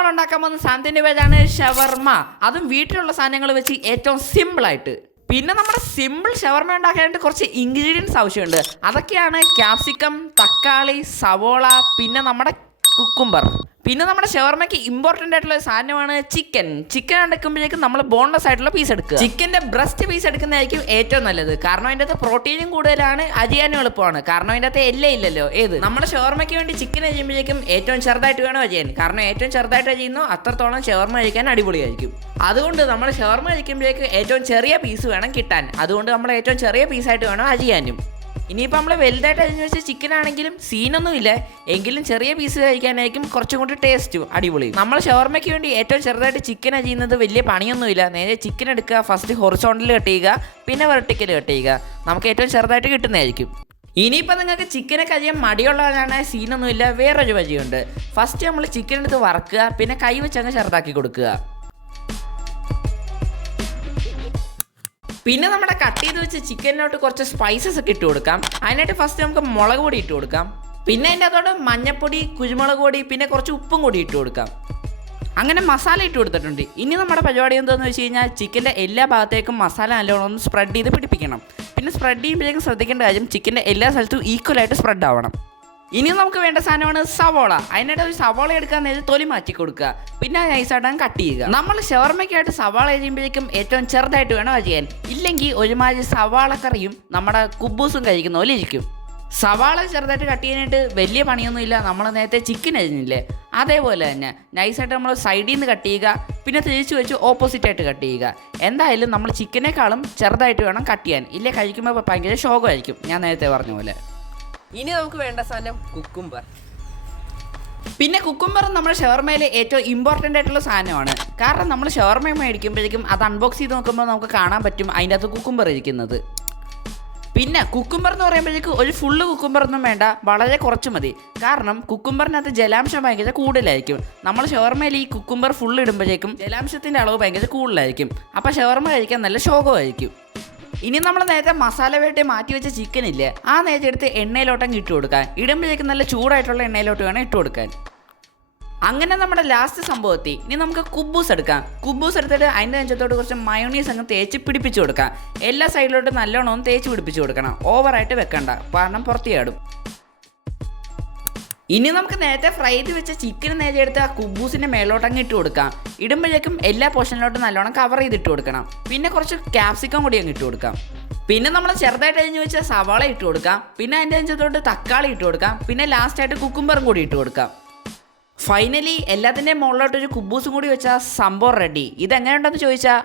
നമ്മൾ ഉണ്ടാക്കാൻ പോകുന്ന സാധനത്തിൻ്റെ പേരാണ് ഷവർമ. അതും വീട്ടിലുള്ള സാധനങ്ങൾ വെച്ച് ഏറ്റവും സിമ്പിളായിട്ട്. പിന്നെ നമ്മുടെ സിമ്പിൾ ഷവർമ ഉണ്ടാക്കാനായിട്ട് കുറച്ച് ഇൻഗ്രീഡിയൻസ് ആവശ്യമുണ്ട്. അതൊക്കെയാണ് ക്യാപ്സിക്കം, തക്കാളി, സവോള, പിന്നെ നമ്മുടെ കുക്കുംബർ. പിന്നെ നമ്മുടെ ഷവർമയ്ക്ക് ഇമ്പോർട്ടൻ്റ് ആയിട്ടുള്ള സാധനമാണ് ചിക്കൻ. ചിക്കൻ ഉണ്ടാക്കുമ്പോഴേക്കും നമ്മൾ ബോൺലെസ് ആയിട്ടുള്ള പീസ് എടുക്കുക. ചിക്കൻ്റെ ബ്രസ്റ്റ് പീസ് എടുക്കുന്നതായിരിക്കും ഏറ്റവും നല്ലത്. കാരണം അതിൻ്റെ അകത്ത് പ്രോട്ടീനും കൂടുതലാണ്, അരിയാനും എളുപ്പമാണ്. കാരണം അതിൻ്റെ അകത്ത് എല്ലാം ഇല്ലല്ലോ. നമ്മുടെ ഷവർമയ്ക്ക് വേണ്ടി ചിക്കൻ അരിയുമ്പോഴേക്കും ഏറ്റവും ചെറുതായിട്ട് വേണം അരിയാൻ. കാരണം ഏറ്റവും ചെറുതായിട്ട് അരിയുന്നോ അത്രത്തോളം ഷവർമ കഴിക്കാൻ അടിപൊളിയായിരിക്കും. അതുകൊണ്ട് നമ്മൾ ഷവർമ കഴിക്കുമ്പോഴേക്കും ഏറ്റവും ചെറിയ പീസ് വേണം കിട്ടാൻ. അതുകൊണ്ട് നമ്മൾ ഏറ്റവും ചെറിയ പീസായിട്ട് വേണം അരിയാനും. ഇനിയിപ്പോൾ നമ്മൾ വലുതായിട്ട് അരിഞ്ഞു വെച്ച ചിക്കൻ ആണെങ്കിലും സീനൊന്നുമില്ല, എങ്കിലും ചെറിയ പീസ് കഴിക്കാനായിരിക്കും കുറച്ചും കൂടി ടേസ്റ്റ് അടിപൊളി. നമ്മൾ ഷവർമയ്ക്ക് വേണ്ടി ഏറ്റവും ചെറുതായിട്ട് ചിക്കൻ അരിയുന്നത് വലിയ പണിയൊന്നുമില്ല. നേരെ ചിക്കൻ എടുക്കുക, ഫസ്റ്റ് ഹൊറിസോണ്ടൽ കട്ട് ചെയ്യുക, പിന്നെ വെർട്ടിക്കൽ കട്ട് ചെയ്യുക. നമുക്ക് ഏറ്റവും ചെറുതായിട്ട് കിട്ടുന്നതായിരിക്കും. ഇനിയിപ്പോൾ നിങ്ങൾക്ക് ചിക്കനൊക്കെ അരിയാൻ മടിയുള്ളവരാണ്, സീനൊന്നുമില്ല, വേറൊരു വഴിയുണ്ട്. ഫസ്റ്റ് നമ്മൾ ചിക്കൻ എടുത്ത് വറക്കുക, പിന്നെ കൈ വെച്ചങ്ങ് ചെറുതാക്കി കൊടുക്കുക. പിന്നെ നമ്മുടെ കട്ട് ചെയ്ത് വെച്ച് ചിക്കനിലോട്ട് കുറച്ച് സ്പൈസസ് ഒക്കെ ഇട്ട് കൊടുക്കാം. അതിനായിട്ട് ഫസ്റ്റ് നമുക്ക് മുളക് പൊടി ഇട്ട് കൊടുക്കാം. പിന്നെ അതിൻ്റെ അതോടെ മഞ്ഞപ്പൊടി, കുരുമുളക് പൊടി, പിന്നെ കുറച്ച് ഉപ്പും കൂടി ഇട്ട് കൊടുക്കാം. അങ്ങനെ മസാല ഇട്ട് കൊടുത്തിട്ടുണ്ട്. ഇനി നമ്മുടെ പരിപാടി എന്താണെന്ന് വെച്ച് കഴിഞ്ഞാൽ ചിക്കൻ്റെ എല്ലാ ഭാഗത്തേക്കും മസാല നല്ലോണം ഒന്ന് സ്പ്രെഡ് ചെയ്ത് പിടിപ്പിക്കണം. പിന്നെ സ്പ്രെഡ് ചെയ്യുമ്പോഴേക്കും ശ്രദ്ധിക്കേണ്ട കാര്യം ചിക്കൻ്റെ എല്ലാ സ്ഥലത്തും ഈക്വലായിട്ട് സ്പ്രെഡ് ആവണം. ഇനി നമുക്ക് വേണ്ട സാധനമാണ് സവോള. അതിനായിട്ട് ഒരു സവോള എടുക്കാൻ നേരത്തെ തൊലി മാറ്റി കൊടുക്കുക, പിന്നെ നൈസായിട്ട് കട്ട് ചെയ്യുക. നമ്മൾ ഷവർമയ്ക്കായിട്ട് സവാള അരിയുമ്പോഴേക്കും ഏറ്റവും ചെറുതായിട്ട് വേണം അരിയാൻ. ഇല്ലെങ്കിൽ ഒരുമാതിരി സവാള കറിയും നമ്മുടെ കുബൂസും കഴിക്കുന്ന പോലെ ഇരിക്കും. സവാള ചെറുതായിട്ട് കട്ട് ചെയ്യാനായിട്ട് വലിയ പണിയൊന്നുമില്ല. നമ്മൾ നേരത്തെ ചിക്കൻ അരിഞ്ഞില്ലേ, അതേപോലെ തന്നെ നൈസായിട്ട് നമ്മൾ സൈഡിൽ നിന്ന് കട്ട് ചെയ്യുക, പിന്നെ തിരിച്ചു വെച്ച് ഓപ്പോസിറ്റായിട്ട് കട്ട് ചെയ്യുക. എന്തായാലും നമ്മൾ ചിക്കനേക്കാളും ചെറുതായിട്ട് വേണം കട്ട് ചെയ്യാൻ. ഇല്ലേ കഴിക്കുമ്പോൾ ഭയങ്കര ശോകമായിരിക്കും, ഞാൻ നേരത്തെ പറഞ്ഞ പോലെ. ഇനി നമുക്ക് വേണ്ട സാധനം കുക്കുംബർ. പിന്നെ കുക്കുംബർ നമ്മുടെ ഷവർമയിൽ ഏറ്റവും ഇമ്പോർട്ടൻ്റ് ആയിട്ടുള്ള സാധനമാണ്. കാരണം നമ്മൾ ഷവർമ മേടിക്കുമ്പോഴേക്കും അത് അൺബോക്സ് ചെയ്ത് നോക്കുമ്പോൾ നമുക്ക് കാണാൻ പറ്റും അതിൻ്റെ അകത്ത് കുക്കുംബർ ഇരിക്കുന്നത്. പിന്നെ കുക്കുംബർ എന്ന് പറയുമ്പോഴേക്കും ഒരു ഫുള്ള് കുക്കുംബർ ഒന്നും വേണ്ട, വളരെ കുറച്ച് മതി. കാരണം കുക്കുംബറിനകത്ത് ജലാംശം ഭയങ്കര കൂടുതലായിരിക്കും. നമ്മൾ ഷവർമയിൽ ഈ കുക്കുംബർ ഫുള്ള് ഇടുമ്പോഴേക്കും ജലാംശത്തിൻ്റെ അളവ് ഭയങ്കര കൂടുതലായിരിക്കും. അപ്പോൾ ഷവർമ കഴിക്കാൻ നല്ല ശോകമായിരിക്കും. ഇനി നമ്മൾ നേരത്തെ മസാല വേട്ടി മാറ്റി വെച്ച ചിക്കൻ ഇല്ലേ, ആ നേരത്തെ എടുത്ത് എണ്ണയിലോട്ടങ്ങ് ഇട്ട് കൊടുക്കാൻ. ഇടുമ്പോഴേക്കും നല്ല ചൂടായിട്ടുള്ള എണ്ണയിലോട്ട് വേണം ഇട്ട് കൊടുക്കാൻ. അങ്ങനെ നമ്മുടെ ലാസ്റ്റ് സംഭവത്തിൽ ഇനി നമുക്ക് കുബൂസ് എടുക്കാം. കുബൂസ് എടുത്തിട്ട് അതിൻ്റെ നെഞ്ചത്തോട്ട് കുറച്ച് മയോണീസ് അങ്ങ് തേച്ച് പിടിപ്പിച്ച് കൊടുക്കാം. എല്ലാ സൈഡിലോട്ടും നല്ലോണം ഒന്ന് തേച്ച് പിടിപ്പിച്ച് കൊടുക്കണം. ഓവറായിട്ട് വെക്കണ്ട, കാരണം പുറത്ത് ചാടും. ഇനി നമുക്ക് നേരത്തെ ഫ്രൈ ചെയ്ത് വെച്ച ചിക്കൻ നേരെ എടുത്ത് ആ കുബൂസിൻ്റെ മേലോട്ടങ്ങ് ഇട്ട് കൊടുക്കാം. ഇടുമ്പോഴേക്കും എല്ലാ പോർഷനിലോട്ടും നല്ലോണം കവർ ചെയ്തിട്ട് കൊടുക്കണം. പിന്നെ കുറച്ച് ക്യാപ്സിക്കം കൂടി അങ്ങ് ഇട്ട് കൊടുക്കാം. പിന്നെ നമ്മൾ ചെറുതായിട്ട് അരിഞ്ഞ് വെച്ച സവാള ഇട്ട് കൊടുക്കാം. പിന്നെ അതിൻ്റെ അഞ്ചത്തോട്ട് തക്കാളി ഇട്ട് കൊടുക്കാം. പിന്നെ ലാസ്റ്റായിട്ട് കുക്കുംബറും കൂടി ഇട്ട് കൊടുക്കാം. ഫൈനലി എല്ലാത്തിൻ്റെയും മുകളിലോട്ടൊരു കുബൂസും കൂടി വെച്ചാൽ സംഭവം റെഡി. ഇതെങ്ങനെയുണ്ടെന്ന് ചോദിച്ചാൽ